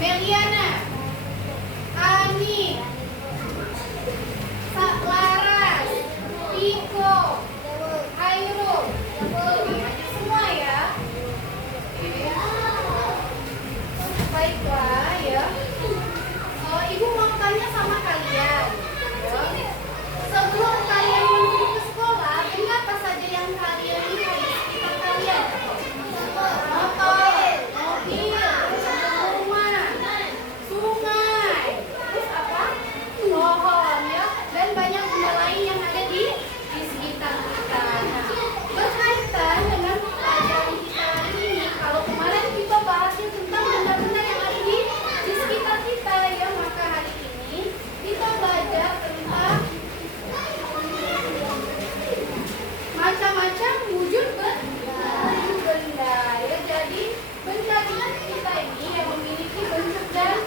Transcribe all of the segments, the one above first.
Meliana, Ani, Laras, Iko, Airul, semua ya. Baiklah ya. Ibu mau tanya sama kalian. Ya. Sebelum kalian menuju ke sekolah, benda apa saja yang kalian lihat di sekitar kalian? Motor, mobil, rumah, sungai, terus apa? Pohon ya, dan banyak benda lain yang ada di sekitar kita. Nah, berkaitan dengan pelajaran kita hari ini, kalau kemarin kita bahasnya tentang benda-benda yang ada di sekitar kita ya, maka hari ini kita belajar tentang macam-macam wujud benda ya. Jadi benda kita ini yang memiliki bentuk dan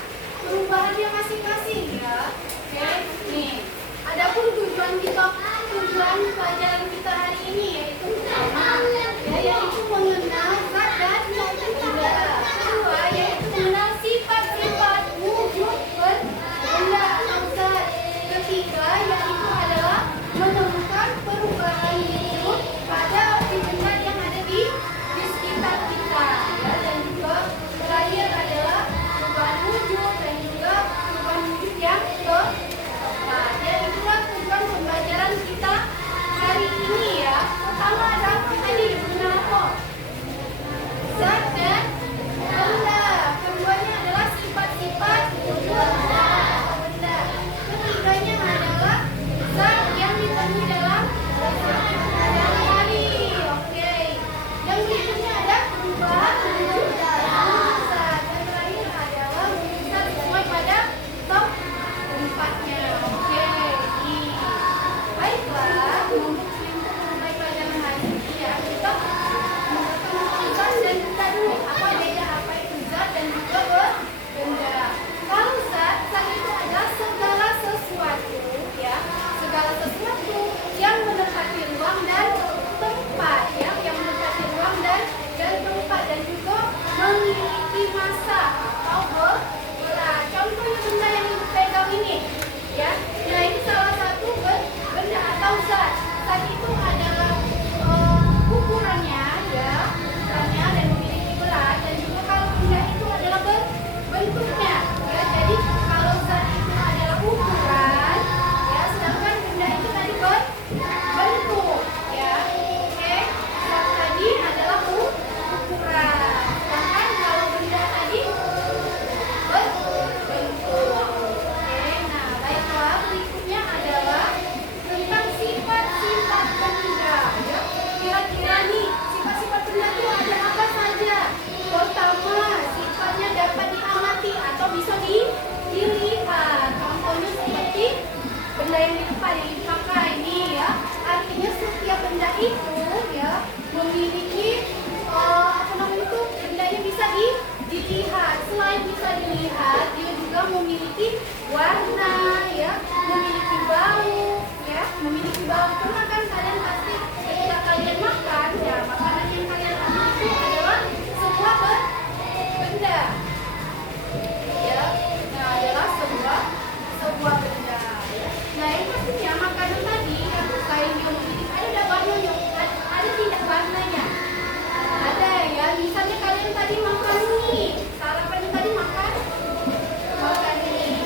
perubahannya masing-masing ya. Oke, nih. Adapun tujuan pelajaran kita hari ini yaitu pertama yaitu mengenal zat dan benda. Kedua yaitu mengenal sifat-sifat wujud benda atau zat. Ketiga yaitu adalah menemukan perubahan wujud pada benda yang ada di sekitar kita ya. Dan juga terakhir adalah perubahan wujud dan juga perubahan wujud yang keempat. Dan itulah tujuan pembelajaran kita hari ini ya. Pertama adalah tadi benda apa? Zat dan benda. Keduanya adalah sifat-sifat wujud benda. Ketiganya adalah zat yang ditemui dalam hari. Oke. Yang berikutnya ada perubahan wujud zat. Dan terakhir adalah wujud zat sesuai pada tempatnya. Oke. Baiklah, untuk mulai pelajaran hari ini ya, kita mengenal zat dan benda dulu. Apa beda apa itu zat dan juga benda. Kalau zat itu adalah segala sesuatu ya, segala sesuatu yang menempati ruang dan tempat ya, yang menempati ruang dan tempat dan juga memiliki massa atau berat. Contohnya benda yang ibu pegang ini ya. Nah, ini salah satu benda atau zat. Zat itu adalah ukurannya ya, ukurannya dan memiliki berat, dan juga kalau benda itu adalah bentuknya ya. Jadi kalau zat itu adalah ukuran ya, sedangkan benda itu tadi bentuk ya. Oke, zat tadi adalah ukuran, sedangkan kalau benda tadi bentuk. Oke, nah baiklah, berikutnya adalah tentang sifat-sifat benda ya. Kira-kira nih sifat-sifat benda itu ada apa saja? Pertama, sifatnya dapat diamati atau bisa dilihat. Contohnya seperti benda yang di depan yang dipakai ini ya. Artinya setiap benda itu ya memiliki bendanya bisa dilihat. Selain bisa dilihat, dia juga memiliki warna ya, memiliki bau ya, memiliki bau. Karena kan kalian pasti ketika kalian makan ya, makanan yang kalian ambil itu adalah sebuah benda ya. Nah, adalah sebuah benda ya. Nah, ini pastinya makanan tadi yang selain dia memiliki ada warnanya, ada tidak warnanya? Ada ya. Misalnya kalian tadi makan mie, sarapan tadi makan mie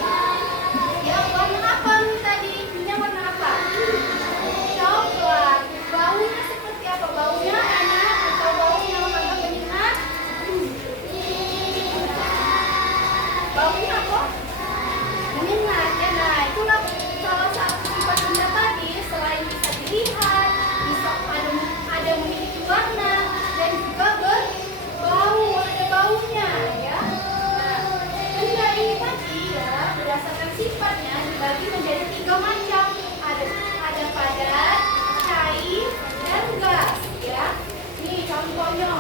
ya, warna apa mie tadi? Mie warna apa? Coklat. Baunya seperti apa? Baunya enak atau baunya agak menyengat? Baunya apa? Menyengat ya. Nah, itulah salah satu sifat benda tadi. Selain bisa dilihat, bisa ada memiliki warna dan juga berbau, ada baunya ya. Nah, benda ini tadi ya berdasarkan sifatnya dibagi menjadi 3 macam. Ada padat, cair, dan gas ya. Nih contohnya,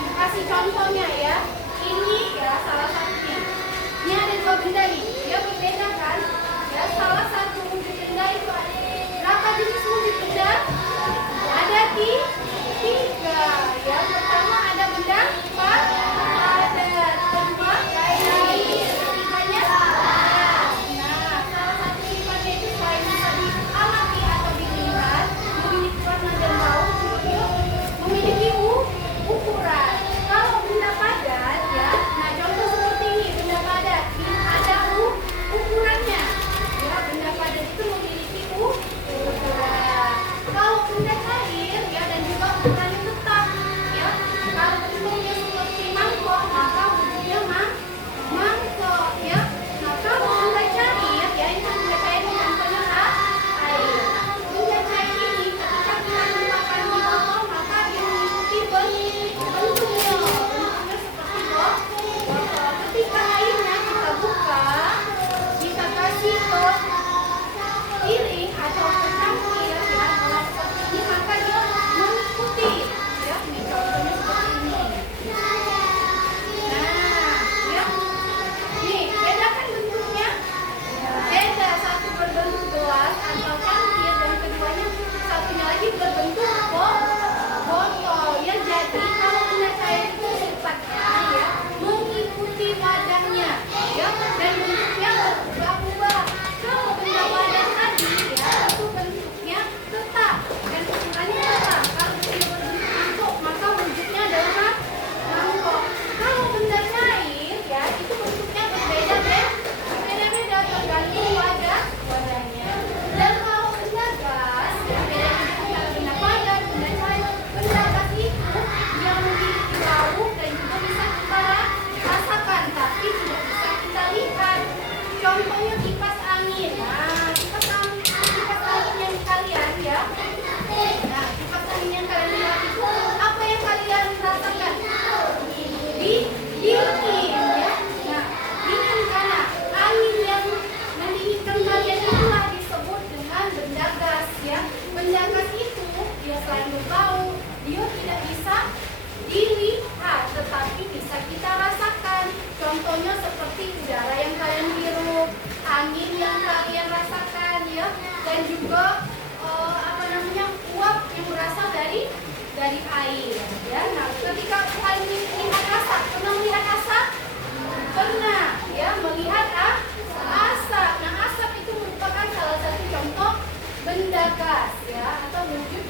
ibu kasih contohnya ya. Ini ya salah satunya. Ini ada 2 benda nih, dia berbeda kan? Ya, salah satu wujud benda itu ada berapa jenis wujud benda? Ada 3 ya. Pertama ada benda padat, kedua contohnya seperti udara yang kalian hirup, angin yang kalian rasakan ya, dan juga uap yang berasal dari air ya. Nah, ketika kalian melihat asap, pernah melihat asap? Pernah ya, melihat asap. Nah, asap itu merupakan salah satu contoh benda gas ya, atau wujud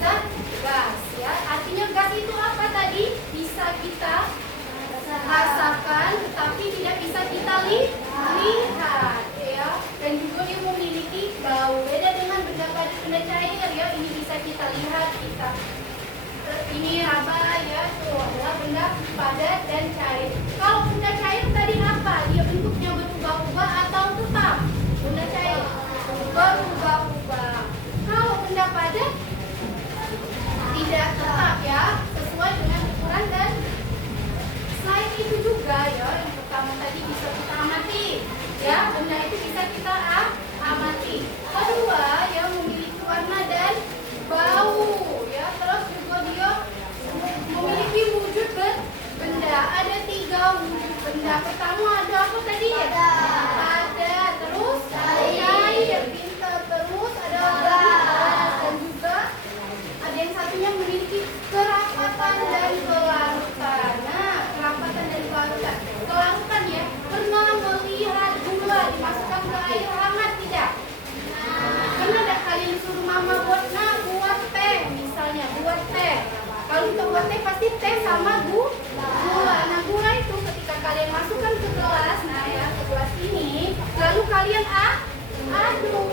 zat gas ya. Artinya gas itu apa tadi? Bisa kita rasakan tetapi tidak bisa kita lihat ya, dan juga dia memiliki bau. Beda dengan benda padat, benda cair ya, ini bisa kita lihat, ini apa ya, itu adalah benda padat dan cair. Kalau benda cair tadi apa? Dia bentuknya berubah-ubah atau tetap? Benda cair berubah-ubah. Kalau benda padat tidak tetap ya, sesuai dengan ukuran. Dan selain itu juga ya, yang pertama tadi bisa kita amati ya, benda itu bisa kita amati. Kedua ya, memiliki warna dan bau ya, terus juga dia memiliki wujud benda. Ada 3 wujud benda. Pertama ada apa tadi? Ada, terus cair, pintar, terus ada gas, dan juga ada yang satunya memiliki kerapatan dan kelarutan. Nah, kerapatan dan kelarutan. Kelarutan ya, pernah melihat gula dimasukkan ke air hangat tidak? Pernah tidak kalian suruh mama buat teh, misalnya buat teh. Kalau kita buat teh pasti teh sama gula. Nah, gula itu ketika kalian masukkan ke gelas, nah ya, ke gelas ini, lalu kalian aduk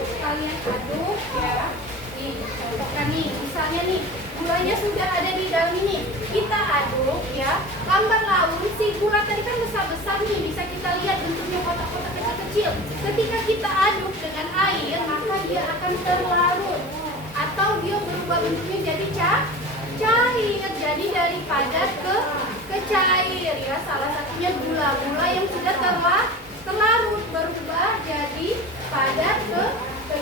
ya. Nih, contohkan nih, misalnya nih, gulanya sudah ada di dalam ini, kita aduk ya. Lambat laun si gula tadi kan besar-besar nih, bisa kita lihat bentuknya kotak-kotak kecil-kecil. Ketika kita aduk dengan air, maka dia akan terlarut atau dia berubah bentuknya jadi cair. Jadi dari padat ke cair ya. Salah satunya gula yang sudah terlarut berubah jadi padat ke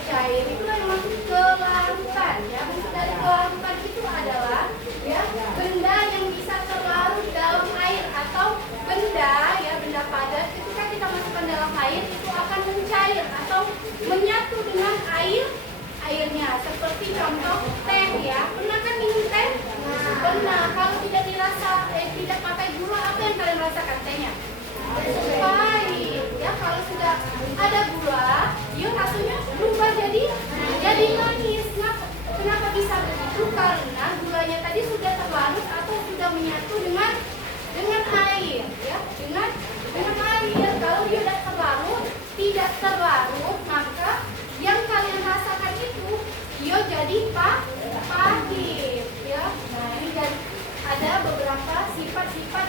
cair. Itulah yang maksud kelarutan ya. Maksud dari kelarutan itu adalah ya, benda yang bisa terlarut dalam air, atau benda ya, benda padat ketika kita masukkan dalam air itu akan mencair atau menyatu dengan airnya. Seperti contoh teh ya. Pernah kan minum teh? Pernah. Kalau tidak tidak pakai gula, apa yang kalian rasakan tehnya? Pahit ya. Kalau sudah ada gula, dia rasanya berubah jadi manis. Nah, kenapa bisa begitu? Karena gulanya tadi sudah terlarut atau sudah menyatu dengan air ya, dengan air. Kalau dia tidak terlarut, maka yang kalian rasakan itu dia jadi pahit ya. Nah, ini ada beberapa sifat-sifat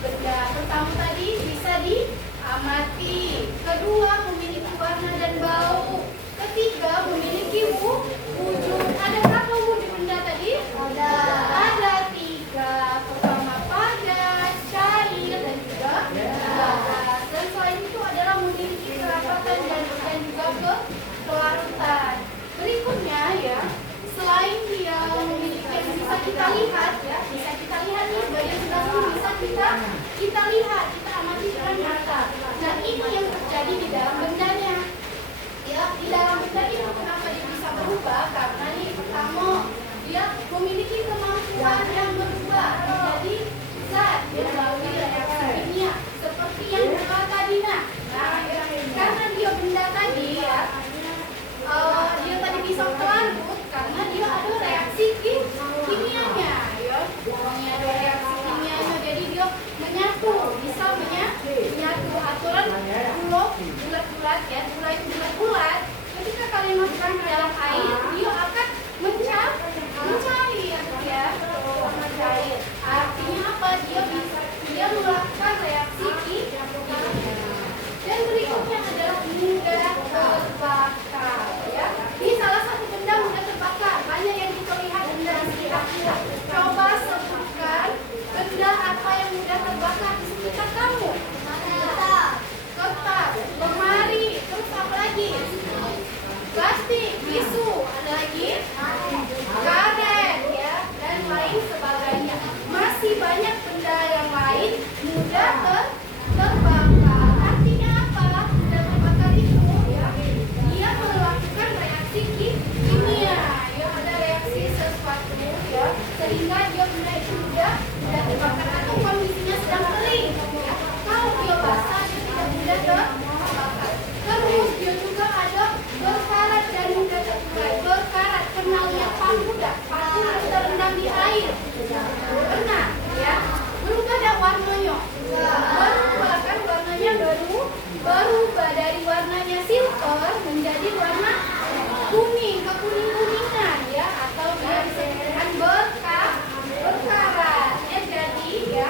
benda. Pertama tadi berubah dari warnanya silver menjadi warna kuning, kekuning-kuningan ya, atau dia disebutkan berkarat ya. Jadi ya,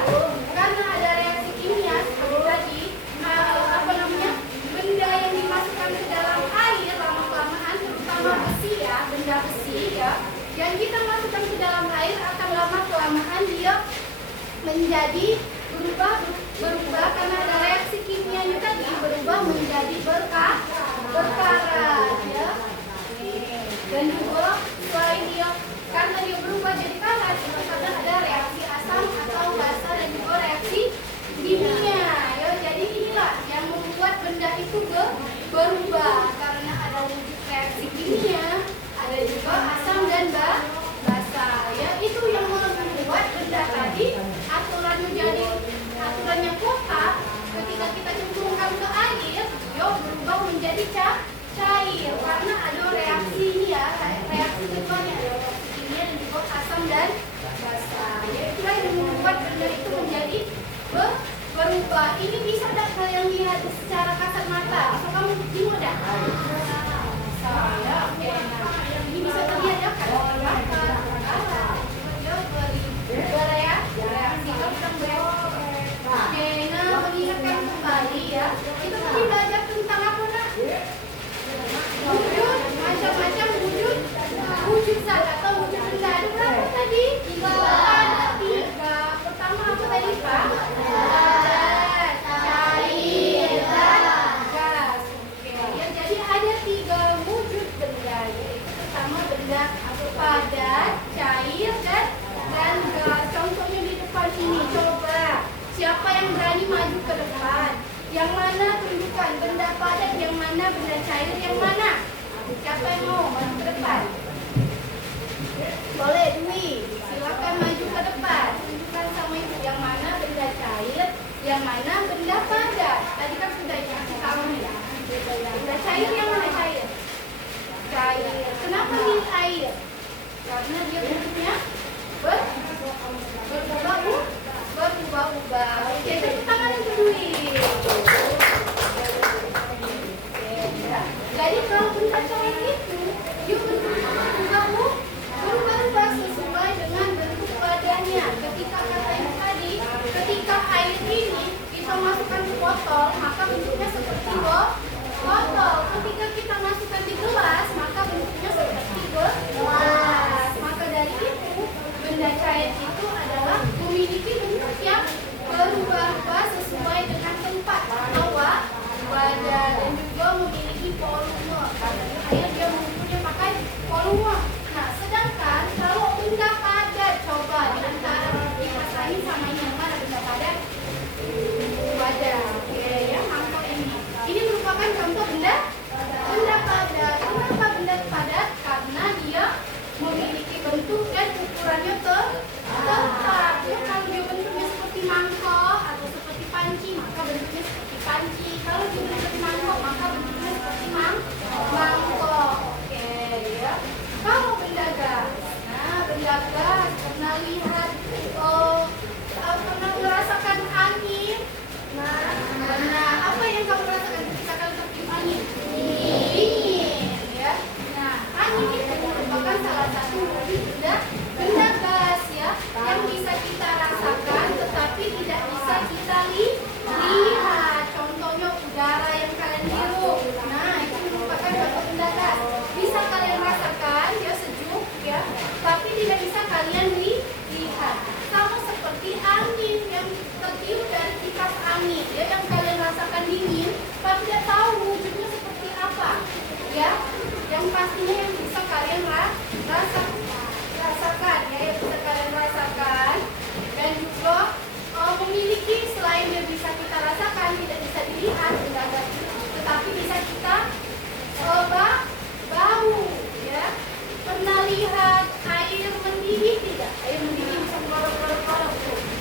karena ada reaksi kimia seperti tadi, benda yang dimasukkan ke dalam air lama-kelamaan, terutama besi ya, benda besi ya, yang kita masukkan ke dalam air akan lama-kelamaan dia menjadi berubah karena ada reaksi kimianya tadi, berubah menjadi berkarat ya. Dan juga selain dia, karena dia berubah jadi karat, itu karena ada reaksi asam atau basa dan juga reaksi kimia ya. Jadi inilah yang membuat benda itu berubah karena ada wujud reaksi kimia, ada juga asam dan basa ya. Itu yang membuat benda tadi aturannya kotak. Ketika kita cemplungkan ke air, dia berubah menjadi cair karena ada reaksi ini ya, reaksi keduanya, ada reaksi kimia dan juga asam dan basa ya. Itulah yang membuat benda itu menjadi berubah. Ini bisa tidak kalian lihat secara kasat mata? Atau kamu bingung dah? Saya oke. Nah, ini bisa terlihat ya kan? Bereaksi oke. Nah, mengingatkan kembali ya, kita tadi belajar tentang apa nak? Wujud, macam-macam wujud zat atau wujud benda. Ada berapa tadi? Tiga. Pertama apa tadi Pak? Cair dan gas. Oke. Ya, jadi ada 3 wujud benda. Yaitu pertama benda padat, cair dan gas. Contohnya di depan ini. Coba siapa yang berani maju ke depan? Yang mana tunjukkan benda padat, yang mana benda cair, yang mana? Siapa yang mau maju ke depan? Boleh, Dwi. Silakan maju ke depan. Tunjukkan sama ibu yang mana benda cair, yang mana benda padat. Tadi kan sudah dikasih tahu ya. Benda cair yang mana cair? Cair. Kenapa milih air? Karena dia bentuknya berubah-ubah. Oke, tepuk tangan yang Dwi. Jadi kalau benda cair itu dia bentuknya berubah-ubah sesuai dengan bentuk badannya. Ketika katanya tadi, ketika air ini kita masukkan ke botol, maka bentuknya seperti botol. Ketika kita masukkan di gelas, maka bentuknya seperti gelas. Maka dari itu, benda cair itu adalah memiliki bentuk yang berubah-ubah sesuai dengan tempat atau badan, dan juga memiliki volume. Karena air dia mengukurnya pakai volume. Nah, sedangkan kalau benda padat, coba di antara kipas angin sama ini, yang mana benda padat? Padat. Oke ya, mangkok ini. Ini merupakan contoh benda padat. Kenapa benda padat? Karena dia memiliki bentuk dan ukurannya tetap. Ya, kalau dia bentuknya seperti mangkok atau seperti panci, maka bentuknya seperti panci. Kalau dia seperti mangkok, maka bentuknya seperti mangkok. Oke ya. Kalau benda gas, nah benda gas pernah lihat, pernah merasakan angin. Nah, apa yang kamu rasakan ketika kamu tertiup angin? Dingin ya. Nah, angin itu merupakan salah satu wujud benda gas ya, yang bisa kita rasakan tetapi tidak bisa kita lihat. Contohnya udara yang kalian hirup. Nah, itu merupakan contoh benda gas. Bisa kalian rasakan dia sejuk ya, tapi tidak bisa kalian lihat. Sama seperti angin yang tertiup dari kipas angin ya, yang kalian rasakan dingin, tapi tidak tahu wujudnya seperti apa ya. Yang pastinya yang bisa kalian rasakan ya, yang bisa kalian rasakan dan juga memiliki, selain dia bisa kita rasakan, tidak bisa dilihat, tetapi bisa kita bau ya. Pernah lihat air mendidih tidak? Air mendidih bisa keluar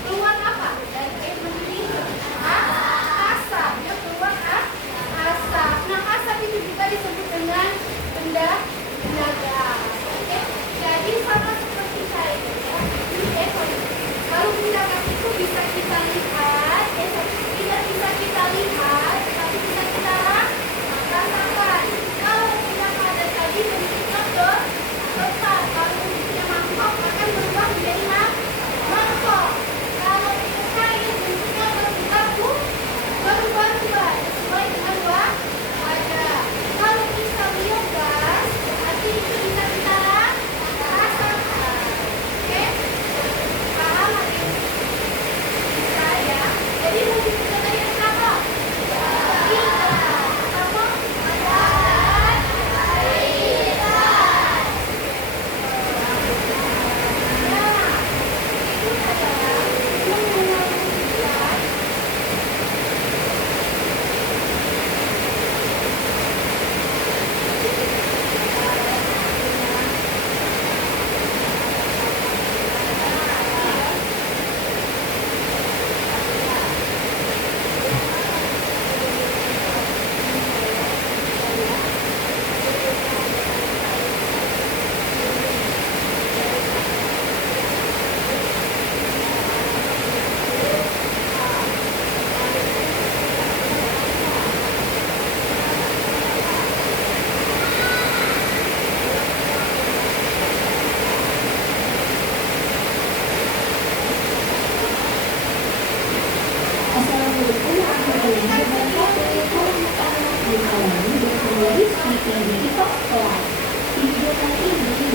keluar apa dari air mendidih? Asap ya, keluar asap. Nah, asap itu juga disebut dengan benda gas. Oke, jadi sama seperti cair ya. Kalau benda gas itu bisa kita lihat, tidak bisa kita lihat.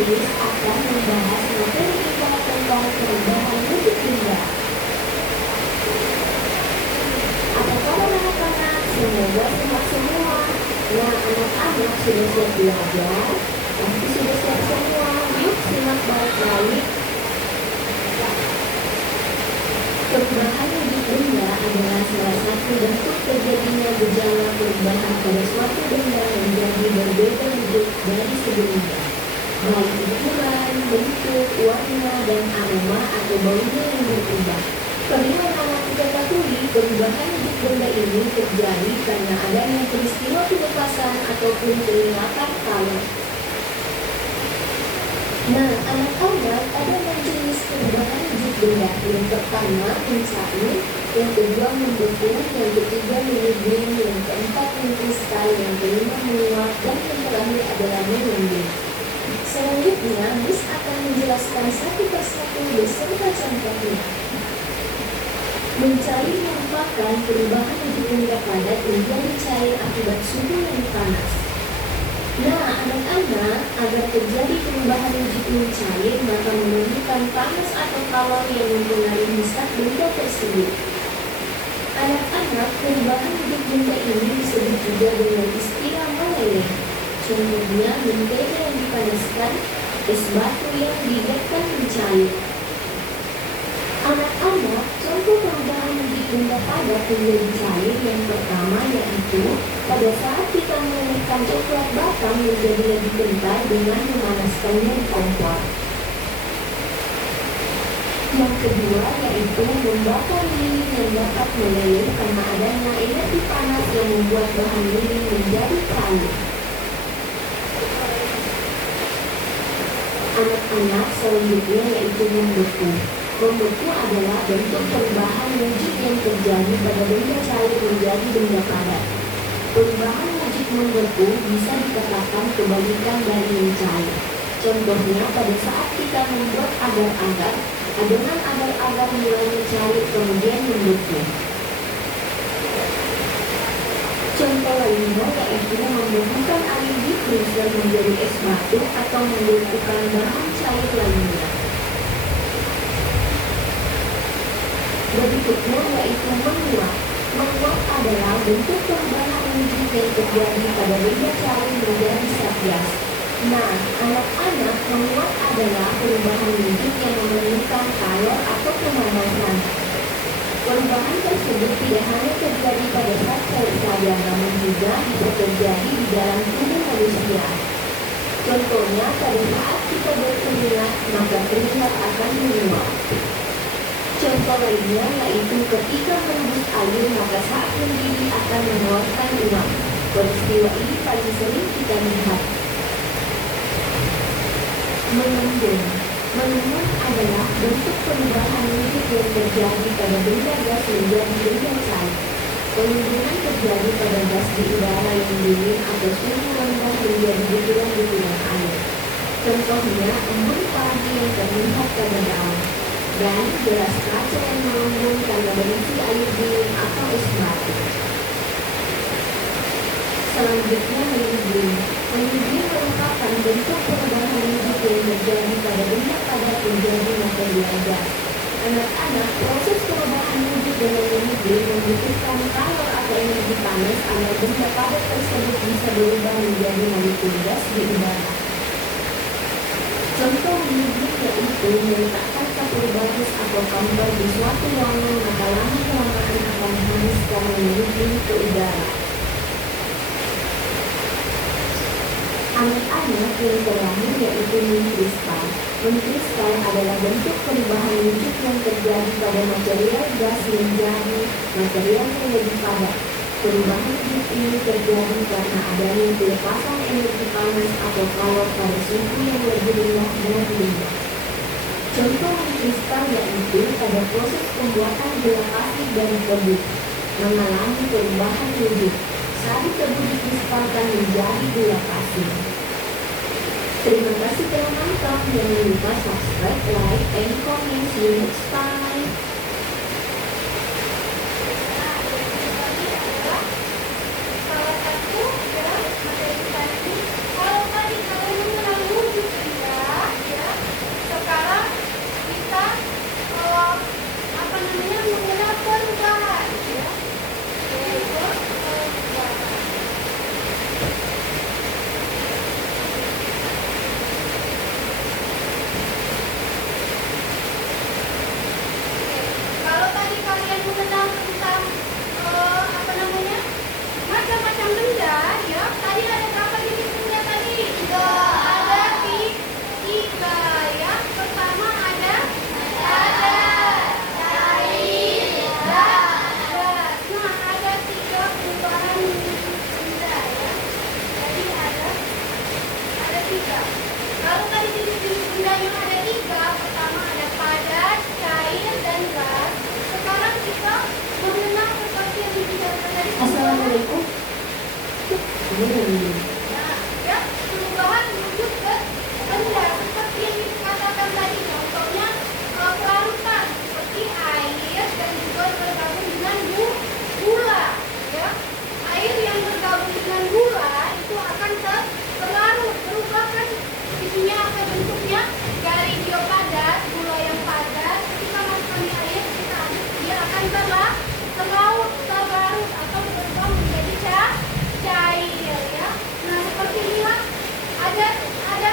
menulis akan membahas materi kita tentang perubahan wujud benda. Apa kabar anak-anak? Semoga sehat semua. Nah, anak-anak sudah siap belajar? Pasti sudah siap semua. Yuk simak baik-baik. Perubahan wujud benda adalah salah satu bentuk terjadinya gejala perubahan pada suatu benda menjadi berbeda wujud dari sebelumnya, baik ukuran, bentuk, warna, dan aroma atau baunya yang berubah. Perlu anak diketahui, perubahan wujud benda ini terjadi karena adanya peristiwa pelepasan ataupun peningkatan kalor. Nah, anak-anak, ada 6 jenis perubahan wujud benda. Yang pertama, mencair, yang kedua membeku, yang ketiga mengembing, yang keempat mengkristal, yang kelima menguap, dan yang terakhir adalah mengembing. Selanjutnya, Miss akan menjelaskan satu persatu beserta contohnya. Mencair merupakan perubahan wujud benda padat menjadi cair akibat suhu yang panas. Nah, anak-anak, agar terjadi perubahan wujud mencair, maka memerlukan panas atau kalor yang mempengaruhi zat benda tersebut. Anak-anak, perubahan wujud benda ini disebut juga dengan istilah meleleh. Contohnya, mentega yang dipanaskan, es batu yang dibiarkan mencair. Anak-anak, contoh perubahan wujud benda padat menjadi cair yang pertama yaitu pada saat kita melelehkan coklat batang menjadi lebih kental dengan memanaskannya di kompor. Yang kedua yaitu membakar lilin yang dapat meleleh karena adanya energi panas yang membuat bahan lilin menjadi cair. Anak-anak, selanjutnya yaitu membeku. Membeku adalah bentuk perubahan wujud yang terjadi pada benda cair menjadi benda padat. Perubahan wujud membeku bisa dikatakan kebalikan dari mencair. Contohnya pada saat kita membuat agar-agar, adonan agar-agar mulai mencair kemudian membeku. Contoh lainnya yaitu membekukan air di freezer menjadi es batu atau membekukan bahan cair lainnya. Berikutnya yaitu menguap. Menguap adalah bentuk perubahan wujud yang terjadi pada benda cair menjadi zat gas. Nah, anak-anak, menguap adalah perubahan wujud yang memerlukan kalor atau pemanasan. Perubahan tersebut tidak hanya terjadi pada zat cair saja, namun juga bisa terjadi di dalam tubuh manusia. Contohnya, pada saat kita berkeringat, maka keringat akan menguap. Contoh lainnya yaitu ketika merebus air, maka saat mendidih akan mengeluarkan uap. Peristiwa ini paling sering kita lihat. Mengembung. Mengembung adalah bentuk perubahan wujud yang terjadi pada benda gas menjadi benda cair. Pengembangan terjadi pada gas di udara yang dingin atau suhu rendah menjadi butiran-butiran air. Contohnya, embun pagi yang terlihat pada daun. Dan gelas kaca yang mengembung karena berisi air dingin atau es batu. Selanjutnya mengembung. Mengembung merupakan bentuk perubahan wujud yang terjadi pada benda padat menjadi material gas. Anak-anak, proses perubahan wujud dengan mengembung membutuhkan kalor atau energi panas agar benda padat tersebut bisa berubah menjadi molekul gas di udara. Contoh mengembung yaitu meletakkan kapur bagus atau kompor di suatu ruangan, maka lama-kelamaan akan habis karena mengembung ke udara. Anak-anak, yang terakhir yaitu mengkristal. Mengkristal adalah bentuk perubahan wujud yang terjadi pada material gas menjadi material yang lebih padat. Perubahan wujud ini terjadi karena adanya pelepasan energi panas atau kalor pada suhu yang lebih rendah dari benda. Contoh mengkristal yaitu pada proses pembuatan gula pasir dari tebu mengalami perubahan wujud. Sari tebu dikristalkan menjadi gula pasir. Terima kasih telah menonton. Jangan lupa subscribe, like, and comment. See you next time. Salah satu adalah materi tadi. Kalau tadi kalian mengenal wujud benda, Assalamualaikum. Hmm. Nah, ya, perubahan wujud dan benda seperti yang dikatakan tadi, contohnya pelarutan seperti air dan juga bergabung dengan gula, ya. Air yang bergabung dengan gula itu akan terlarut, berubah kan isinya atau bentuknya dari dia padat, gula yang padat. Ketika masukkan di air, kita aduk, dia akan terlarut atau berubah menjadi cair, ya. Nah, seperti inilah ada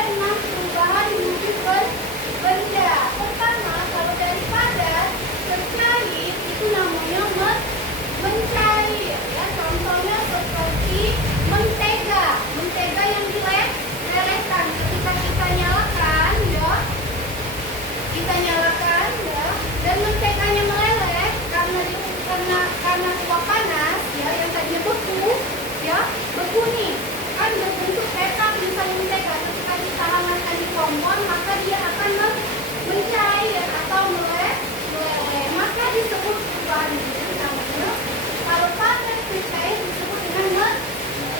6 perubahan wujud benda. Pertama, kalau dari padat ke cair itu namanya mencair, ya. Contohnya seperti mentega yang dilelehkan ketika kita nyalakan, ya. Dan menteganya meleleh karena uap panas, ya, yang tadinya beku nih, kan berbentuk petak misalnya mentega. Ketika kita hangatkan di kompor, maka dia akan mencair atau meleleh, maka disebut perubahan ini namanya, kalau padat mencair disebut dengan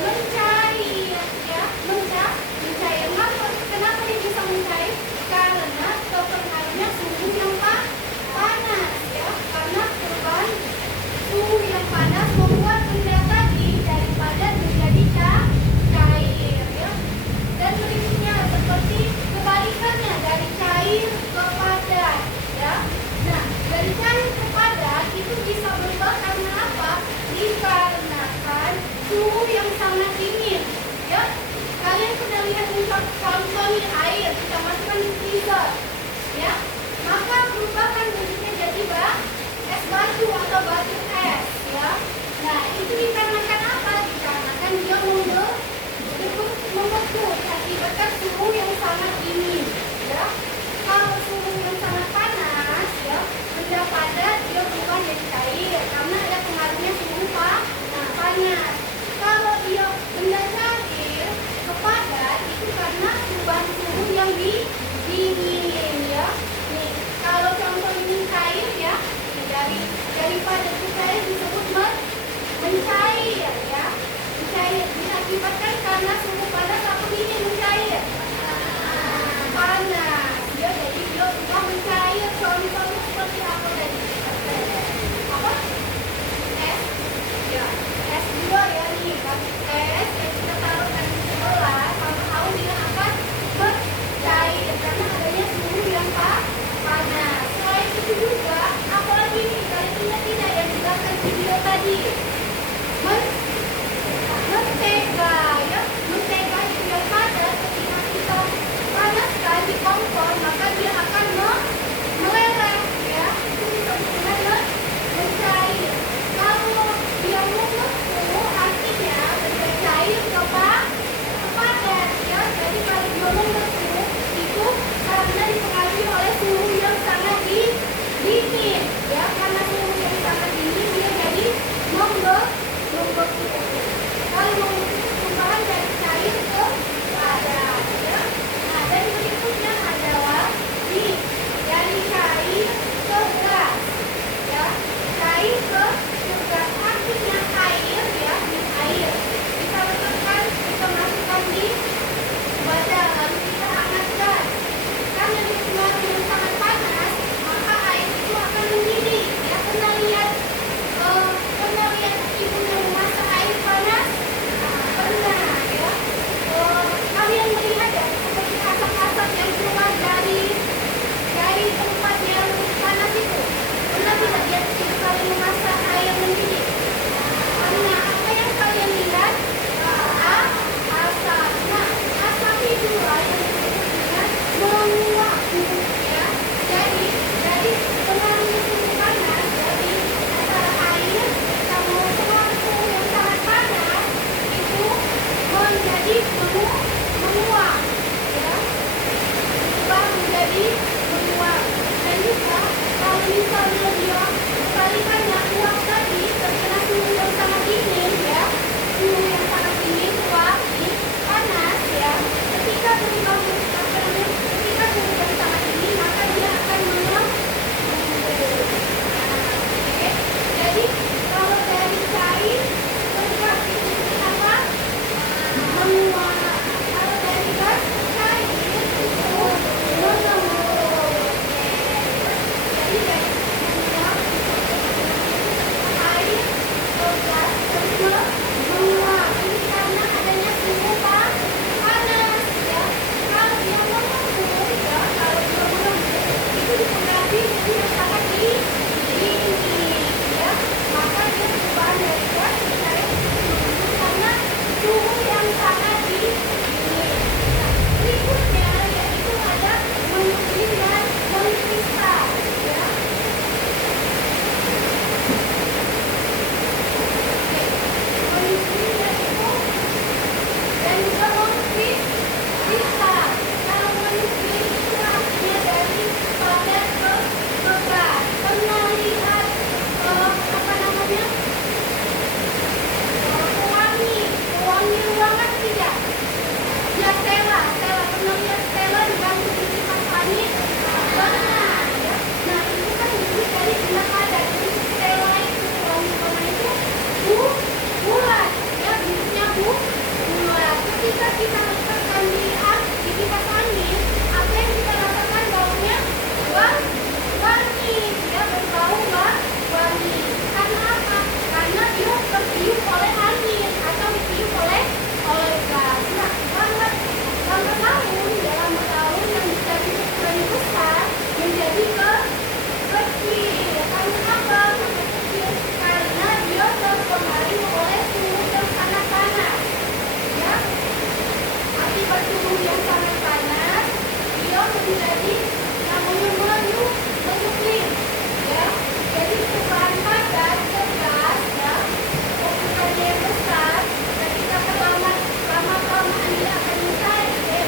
mencair, ya, mencair. Kenapa dia bisa mencair? Karena terpengaruhnya suhu yang panas, ya. Karena perubahan suhu yang panas membuat benda tadi dari padat menjadi cair, ya. Dan berikutnya seperti kebalikannya dari cair ke padat, ya. Nah, dari cair ke padat itu bisa berubah karena apa? Dikarenakan suhu yang sangat dingin, ya. Kalian sudah lihat contohnya air kita masukkan di freezer, ya, maka berubah kan bentuknya jadi es batu atau batu es, ya. Nah, itu dikarenakan apa? Dikarenakan dia membeku akibatkan suhu yang sangat dingin, ya. Kalau suhu yang sangat panas, ya, benda padat dia berubah jadi cair karena ada pengaruhnya suhu panas. Kalau dia benda cair ke padat itu karena perubahan suhu yang dingin, ya. Nih, kalau contoh ini cair, ya, dari padat ke cair disebut mencair. melihat Stella dibantu Bibi Pasani. Benar, ya. Nah, itu kan wujud dari benda padat. Jadi Stella itu warna itu bulat, ya bentuknya bulat. Ketika kita letakkan di kipas angin, apa yang kita rasakan baunya wangi, ya berbau wangi. Karena apa? Karena dia tertiup oleh angin atau ditiup oleh gas. Nah, lambat laun dalam tahun yang dari ukuran besar menjadi kecil. Karena apa? Kecil karena dia terpengaruh oleh suhu yang sangat panas. Ya, akibat suhu yang sangat panas, dia menjadi namanya menyuplin. Ya, jadi ukuran padat gas, ya, ukurannya yang besar. Ketika lama-kelamaan dia akan mencair,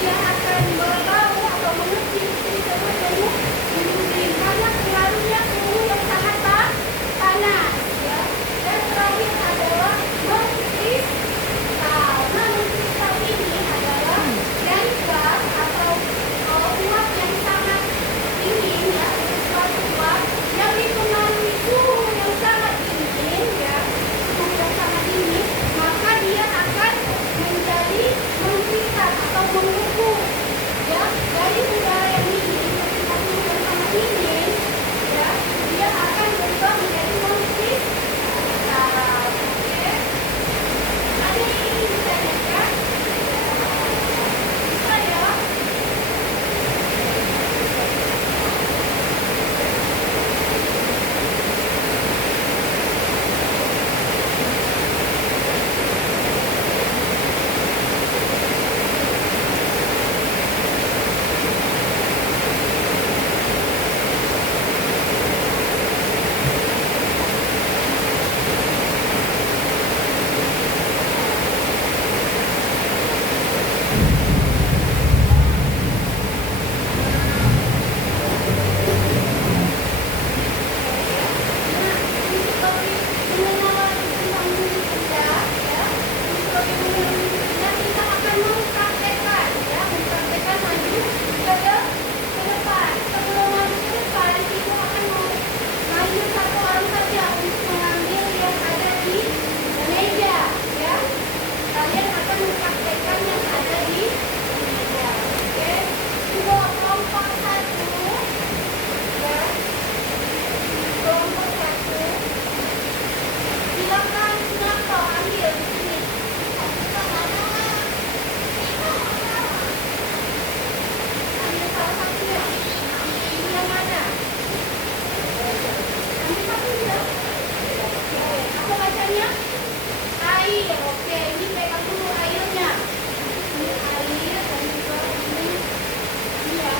dia akan berbau atau mengecil disebut menyuplin karena pengaruhnya suhu yang sangat panas. Ya, dan terakhir adalah mengkristal. Nah, mengkristal ini adalah dari gas atau uap yang sangat dingin, ya, suatu uap yang dipengaruhi suhu yang sangat dingin, ya, suhu yang sangat dingin, maka dia akan menjadi mengkristal atau mengumpul, ya, dari udara yang dingin ketika suhu yang sangat dingin, ya, dia akan berubah menjadi mengkristal. Oke, ada yang ingin ditanyakan? Bisa ya? Kalian akan mempraktekkan yang ada di meja. Oke, kelompok satu, ya, kelompok satu. Silakan Sunarto ambil di sini. Ambil salah satunya. Ini yang mana? Ambil satunya. Oke, apa bacanya? Air. Oke, ini pegang dulu airnya. Ini air dan juga ini ya,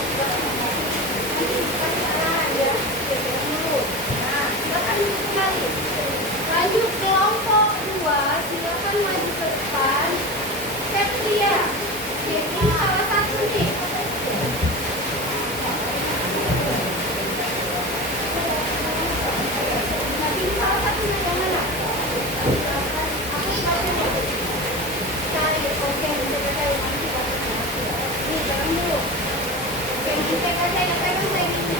nanti dikasih arahan ya. Oke, pegang dulu. Nah, silakan duduk kembali. Lanjut kelompok 2, silakan maju ke depan. Septia. Oke, ini salah satu nih. Nah, ini salah satunya yang mana? Cair, oke, mencoba cair nanti. Nih, jangan dulu. Oke, nanti pegang saya gini.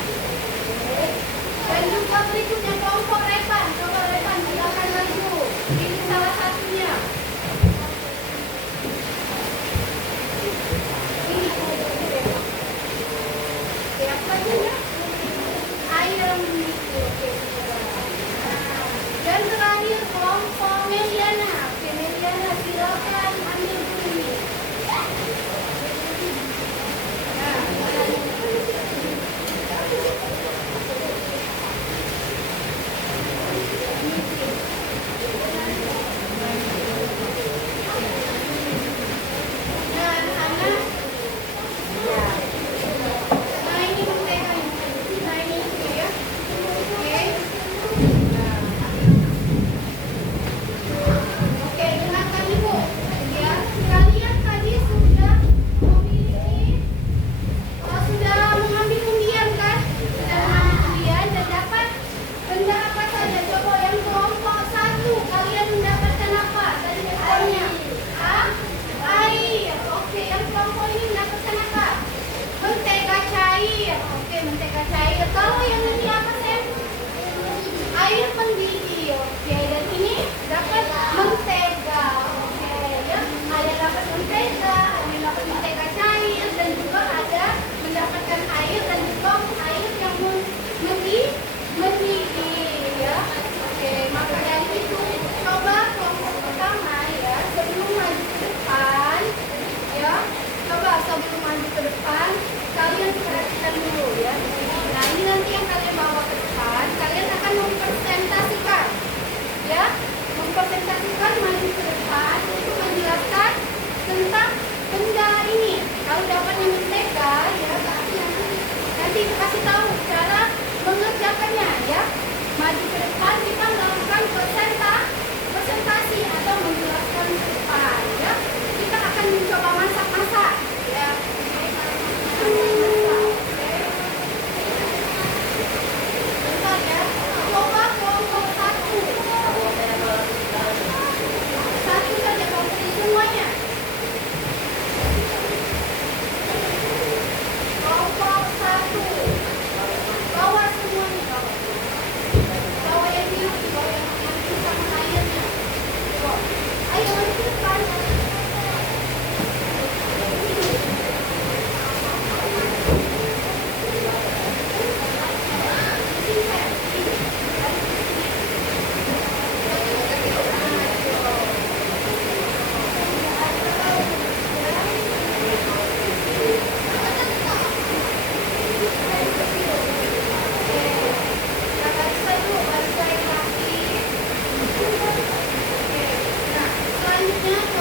Oke. Dan juga berikutnya kelompok Repan. Coba Repan, silakan maju. Ini salah satunya. Ini. Oke, apa bacanya? Air mendidih. Oke, dan terakhir kelompok Meliana. Oke, Meliana, silakan ambil dulu ini. Nah,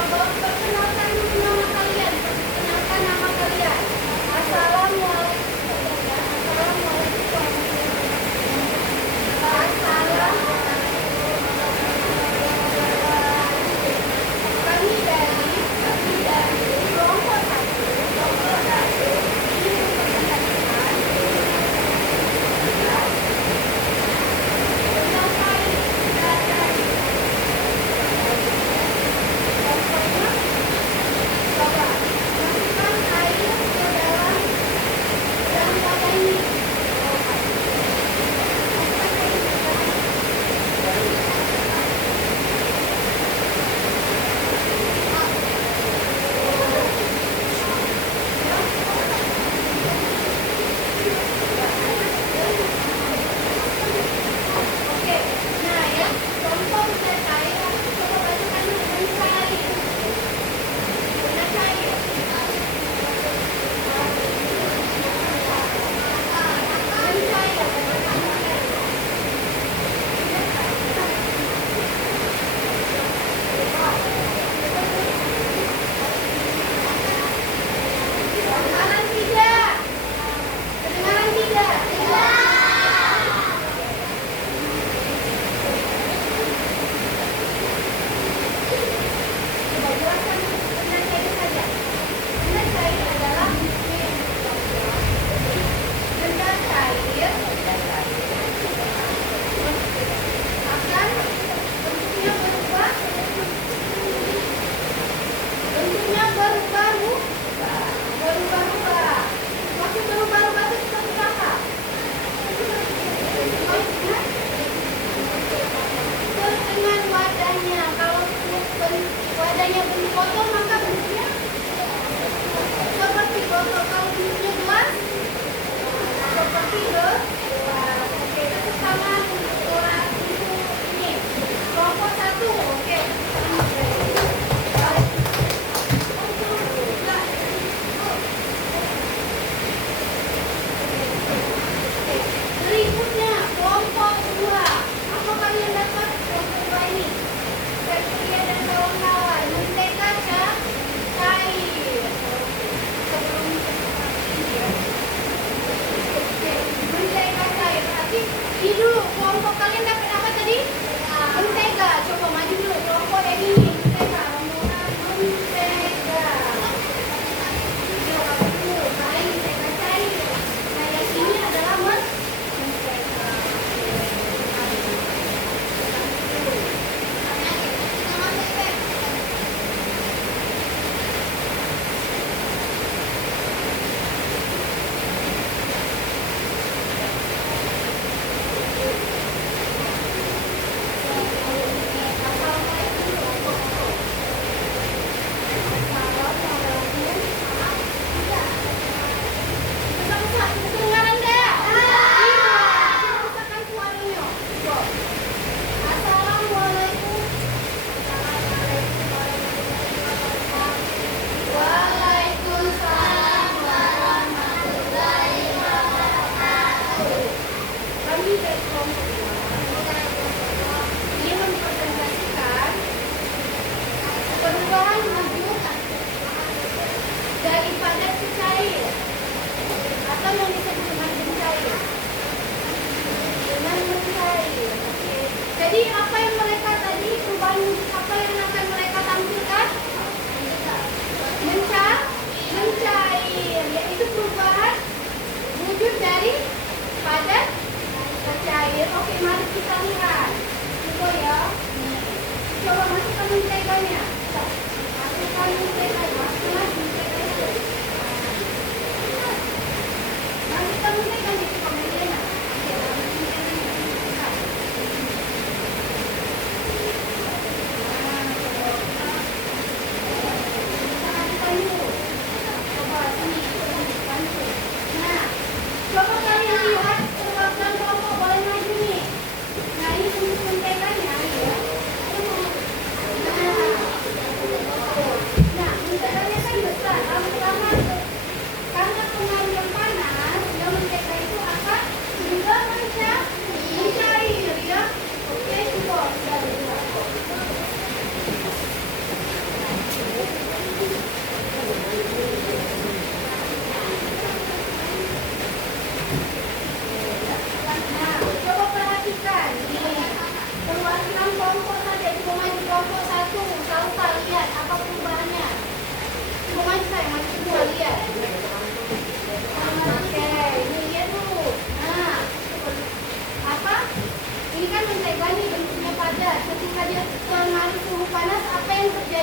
Perkenalkan dulu nama kalian. Perkenalkan nama kalian. Assalamualaikum. Assalamualaikum. Kami dari kelompok satu. Ini memperkenalkan tentang kain. Contohnya, coba masukkan air ke dalam wadah ini. Masukkan air ke dalam. Oke, nah ya, contoh udah cair, coba bacakan dulu dengan cair. Dengan cair. Dengan cair. Kedengaran tidak? Kedengaran tidak? Coba jelaskan benda cair saja. Benda cair adalah benda cair akan bentuknya berubah. Bentuknya berubah-ubah. Maksud berubah-ubah itu seperti apa? Maksudnya dengan wadahnya. Kalau wadahnya bentuk botol, maka bentuknya seperti botol. Kalau bentuknya gelas, seperti gelas. Oke, tepuk tangan untuk kelas ini. Kelompok satu. Oke. Berikutnya kelompok dua. Apa kalian dapat kelompok dua ini? Sepria dan kawan-kawan. Mentega,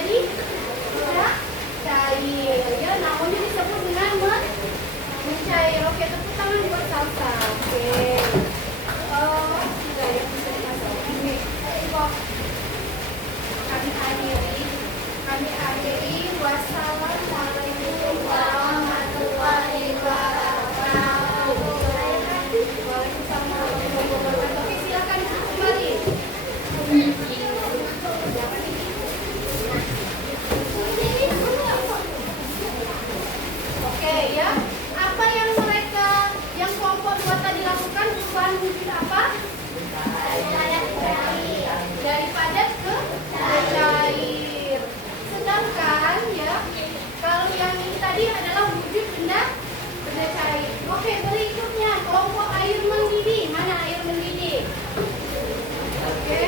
jadi cair. Ya, namanya disebut dengan mencair. Oke, tepuk tangan buat salsa. Oke. Sudah ya, bisa dimasuk. Oke. Kami akhiri. Wassalamualaikum warahmatullahi wabarakatuh. Waalaikumsalam warahmatullahi wabarakatuh. Oke, silakan kembali. Oke ya, apa yang kelompok dua tadi lakukan? Perubahan wujud apa? Dari padat ke cair. Sedangkan ya, kalau yang ini tadi adalah wujud benda cair. Oke, berikutnya kelompok air mendidih. Mana air mendidih? Oke.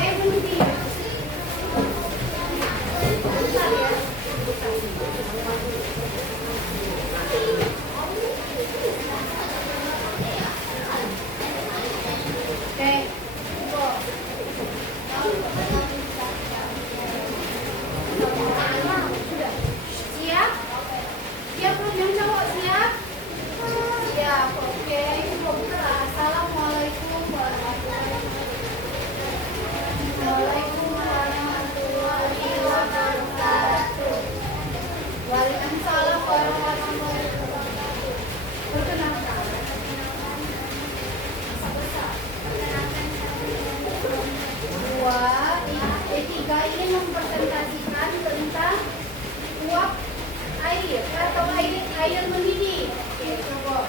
Air mendidih. Bentar ya. Oke. Siap? Siap belum yang cowok siap? Siap, oke. Assalamualaikum warahmatullahi wabarakatuh. Waalaikumsalam warahmatullahi wabarakatuh. Perkenalkan. Dua, tiga ini mempresentasikan tentang uap air atau air mendidih. Oke, coba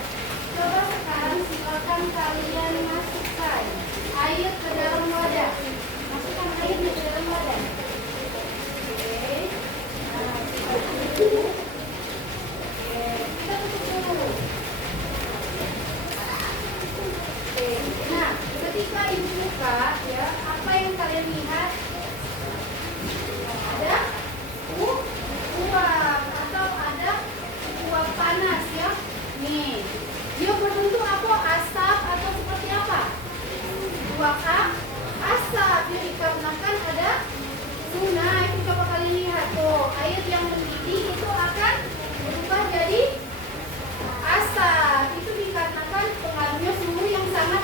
sekarang silakan kalian masukkan air ke dalam wadah. Masukkan airnya ke dalam wadah. Oke. Nah, kita tutup. Oke, kita tutup dulu. Oke. Nah, ketika ibu buka ya, apa yang kalian lihat? Ada uap atau ada uap panas ya. Nih, dia berbentuk apa? Asap atau seperti apa? Uap asap. Jadi dikarenakan ada nah itu coba kalian lihat tuh, air yang mendidih itu akan berubah jadi asap. Itu dikarenakan pengaruhnya suhu yang sangat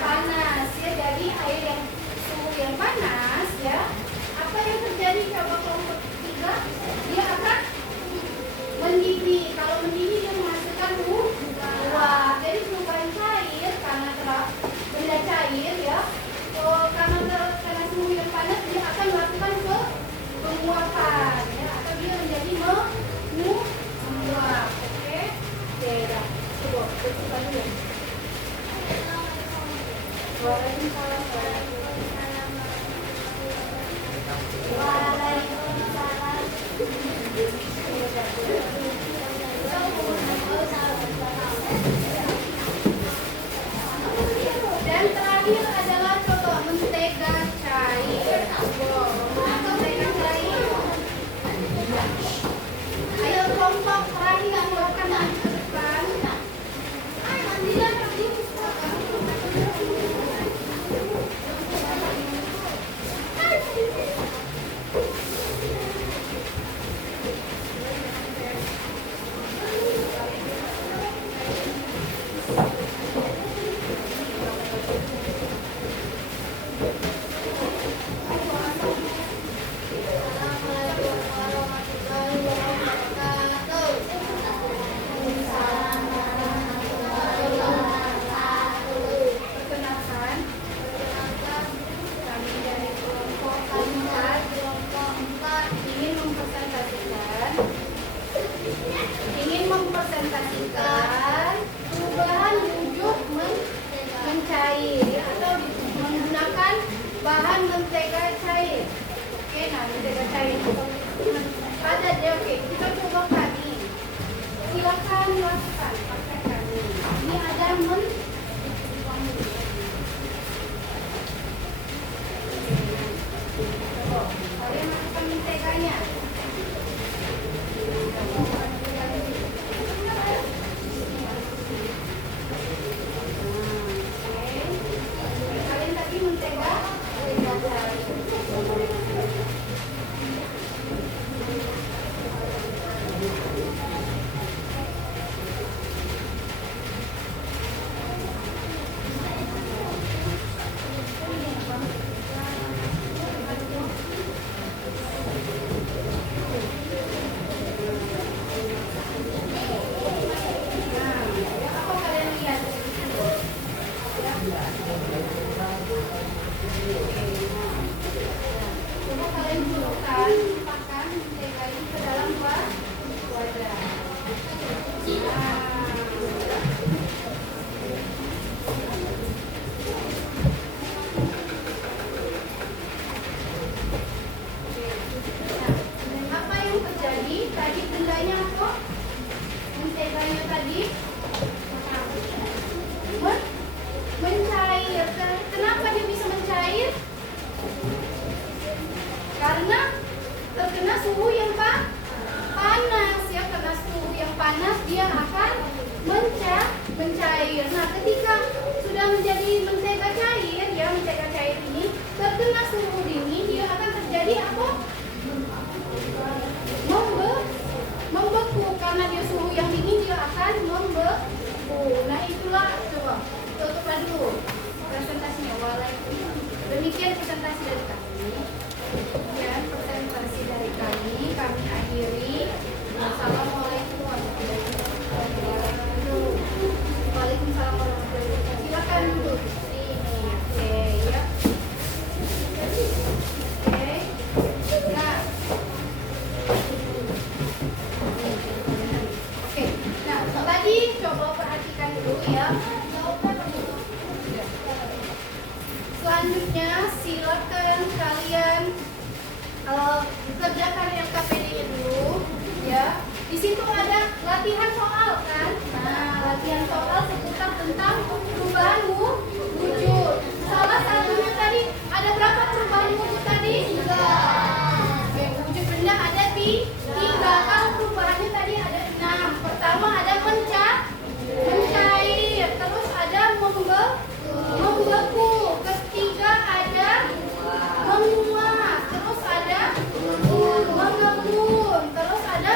panas ya. Jadi air yang suhu yang panas ya, apa yang terjadi? Coba kelompok tiga, dia akan mendidih. Kalau mendidih dia menghasilkan uap. Jadi perubahan cair karena benda cair ya, karena suhu yang panas dia akan melakukan penguapan ya, atau dia menjadi menguap. Oke, ya. Coba coba dulu. Waalaikumsalam dan terakhir adalah coba mentega cair. Mentega cair. Ayo kelompok terakhir silakan maju ke depan. Ingin mempresentasikan perubahan wujud mencair atau menggunakan bahan mentega cair. Oke, nah mentega cair ada deh. Oke, kita coba kali. Silakan lakukan pakai kali. Ini ada kalian masukkan menteganya. Kalian tadi mentega suhu dingin dia akan terjadi apa? Membeku. Karena dia suhu yang dingin dia akan membeku. Nah itulah, coba tutuplah dulu presentasinya. Waalaikumsalam. Demikian presentasi dari kami. Demikian presentasi dari kami akhiri. Assalamualaikum warahmatullahi wabarakatuh. Waalaikumsalam warahmatullahi wabarakatuh. Silakan duduk sini. Oke, ya. Oke. Nah. Oke. Nah, tadi coba perhatikan dulu ya. Selanjutnya silakan kalian kerjakan LKPD-nya dulu ya. Di situ ada latihan soal kan? Nah, latihan soal seputar tentang perubahan wujud. Salah satunya tadi ada berapa perubahan wujud tadi? 3. Oke, wujud benda ada di 3. Kalau perubahannya tadi ada 6. Pertama ada mencair, terus ada membeku, ketiga ada menguap, terus ada mengembun, terus ada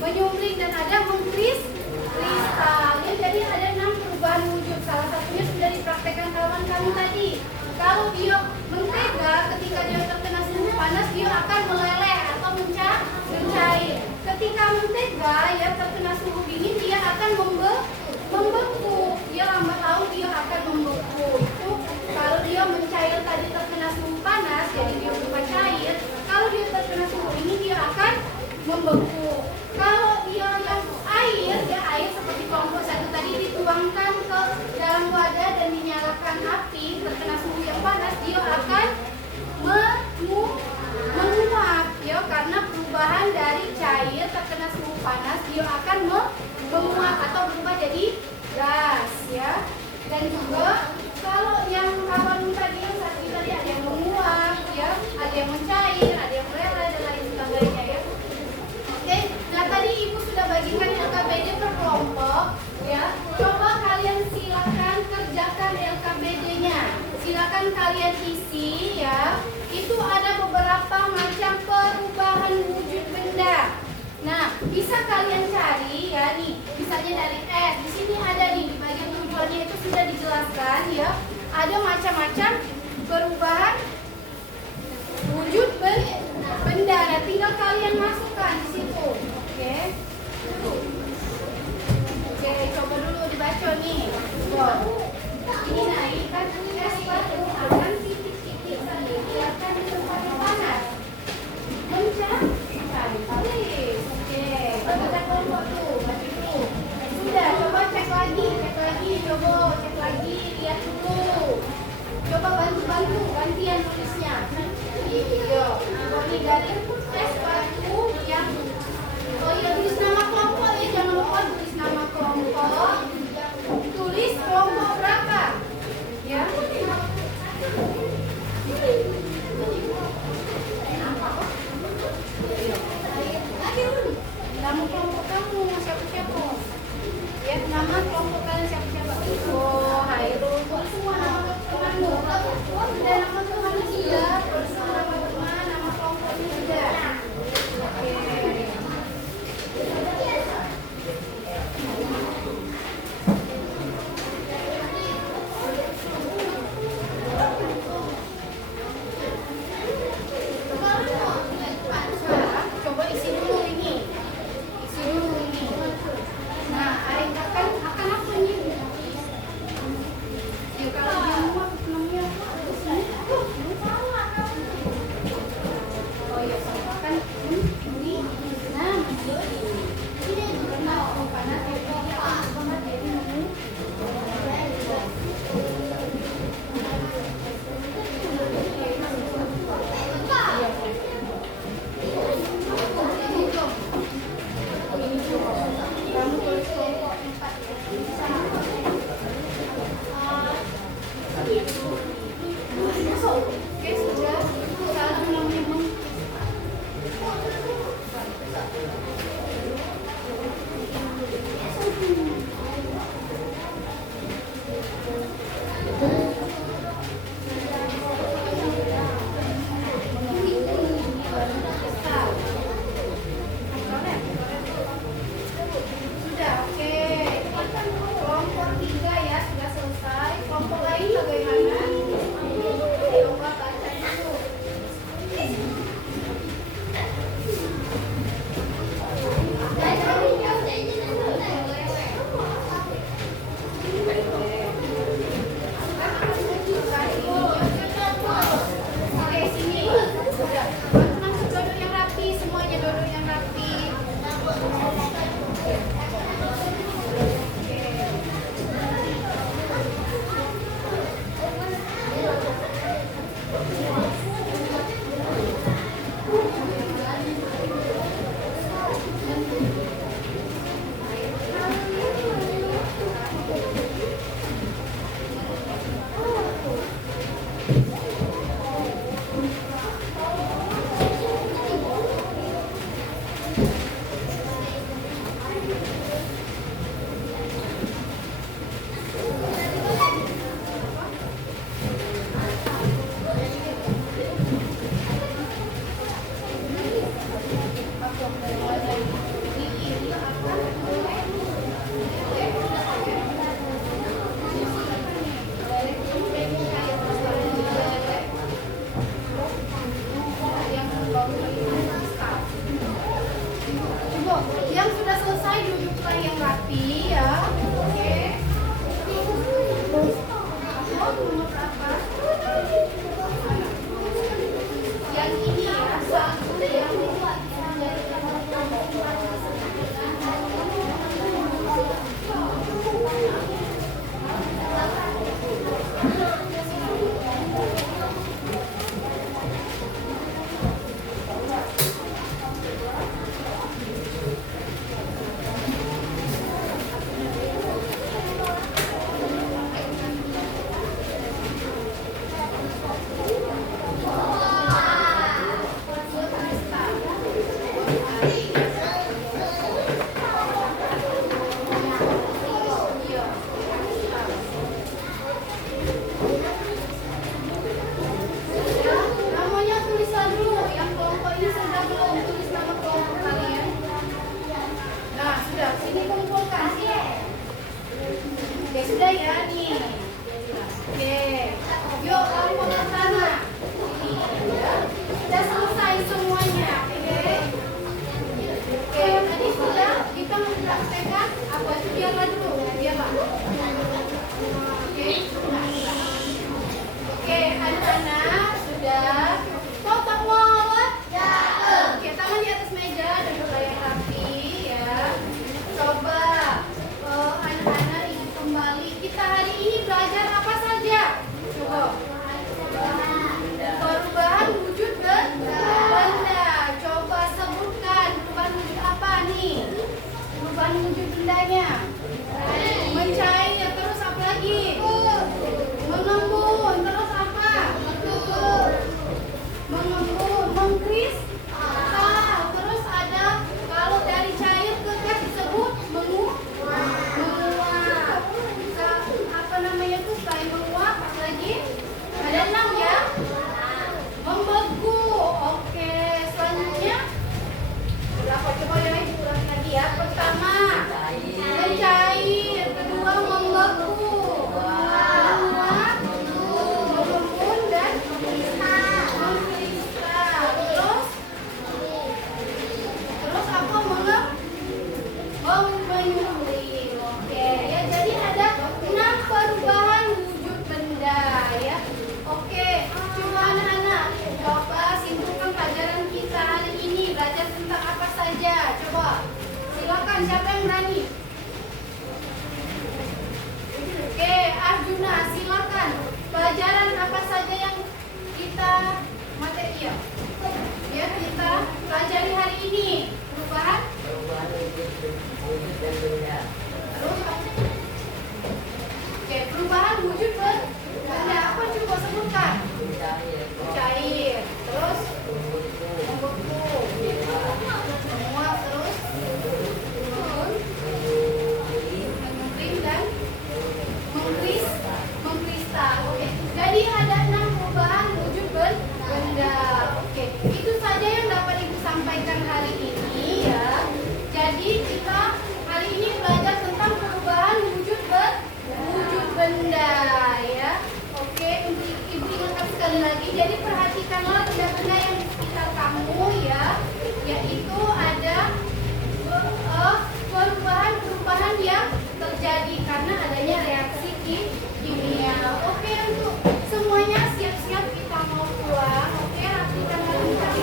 menyumbling dan ada mengkristal. Jadi ada 6 perubahan wujud. Salah satunya sudah dipraktekkan kawan kami tadi. Kalau dia mentega, ketika dia terkena suhu panas dia akan meleleh atau mencair. Ketika mentega ya terkena suhu dingin dia akan membeku. Dia lambat laun dia akan membeku. Itu kalau dia mencair tadi terkena suhu panas jadi dia berupa cair. Kalau dia terkena suhu dingin dia akan membeku. Kalau dia yang air, dia air seperti kelompok 1 tadi dituangkan ke dalam wadah dan dinyalakan api terkena suhu yang panas, dia akan menguap ya, karena perubahan dari cair terkena suhu panas dia akan menguap atau berubah jadi gas ya. Dan juga kalau yang kawan tadi yang satu tadi ada yang menguap ya, ada yang mencair, ada yang meleleh dan lain sebagainya ya. Oke, nah tadi ibu sudah bagikan LKPD per kelompok ya. Coba kalian silakan kerjakan LKPD-nya. Silakan kalian isi ya. Itu ada beberapa macam perubahan wujud benda. Nah, bisa kalian cari ya nih, misalnya dari di sini ada nih di bagian tujuannya itu sudah dijelaskan ya. Ada macam-macam perubahan wujud benda. Nah, tinggal kalian masukkan di situ. Oke. Oke, coba dulu dibaca nih. Ini naik kan es batu akan titik-titik tadi biarkan di tempat yang panas. Mencari. Oke, baca kelompok tuh, baca dulu. Sudah, coba cek lagi, cek lagi, lihat dulu. Coba bantu, gantian tulisnya. Yo, ini dari es batu yang tulis nama kelompok ya, jangan lupa tulis nama kelompok. Tulis kelompok berapa? Ya. Nama kelompok kamu siapa? Ya, nama kelompok kalian siapa? Oh, Hairul. Semua nama temanmu. Sudah nama temanmu sudah. Nama teman, nama kelompoknya sudah. Oke. Coba isi dulu ini. Nah, akan apa ini? Ya kalau dia muat namanya oh ya, kan ini nah ini karena panas dia banget jadi kamu tulis kelompok 4 ya. Oke, sudah. Satu namanya Silakan, siapa yang berani? Oke, Arjuna, silakan. Pelajaran apa saja yang kita materi ya kita pelajari hari ini? Perubahan terus oke, perubahan wujud benda apa, coba sebutkan? Cair, terus membeku, menguap, terus turun, mengering dan mengkristal. Oke, jadi ada 6 perubahan wujud benda. Oke, itu saja yang dapat Ibu sampaikan hari ini ya. Jadi kita hari ini belajar tentang perubahan wujud benda ya. Oke, untuk Ibu ingatkan sekali lagi. Jadi perhatikanlah benda-benda yang di sekitar kamu ya. Yaitu ada perubahan yang terjadi karena adanya reaksi kimia. Oke, untuk semuanya siap-siap kita mau pulang. Oke, rapikan lagi.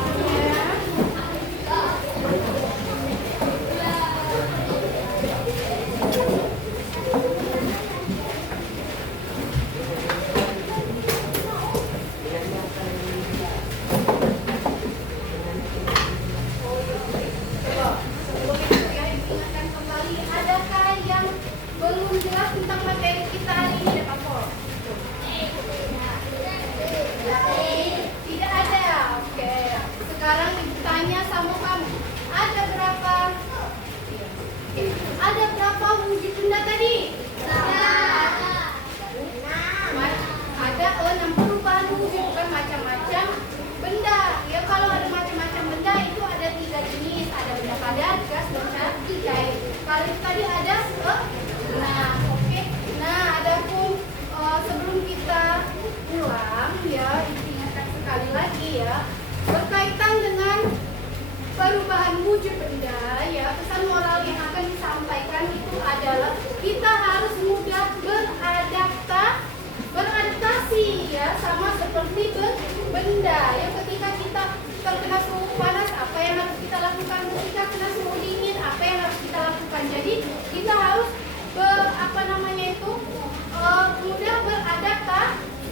Berkaitan dengan perubahan wujud benda ya, pesan moral yang akan disampaikan itu adalah kita harus mudah beradaptasi ya, sama seperti benda ya. Ketika kita terkena suhu panas, apa yang harus kita lakukan? Ketika kena suhu dingin, apa yang harus kita lakukan? Jadi kita harus mudah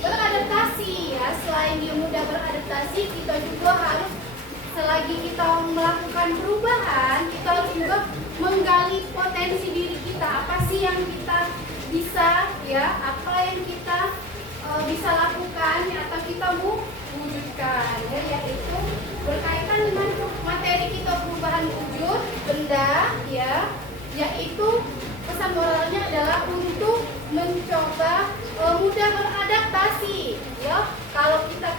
beradaptasi ya. Selain dia mudah beradaptasi, kita juga harus, selagi kita melakukan perubahan, kita harus juga menggali potensi diri kita. Apa sih yang kita bisa ya, apa yang kita bisa lakukan atau kita wujudkan ya, yaitu berkaitan dengan materi kita perubahan wujud benda ya, yaitu pesan moralnya adalah untuk mencoba mudah beradaptasi ya. Kalau kita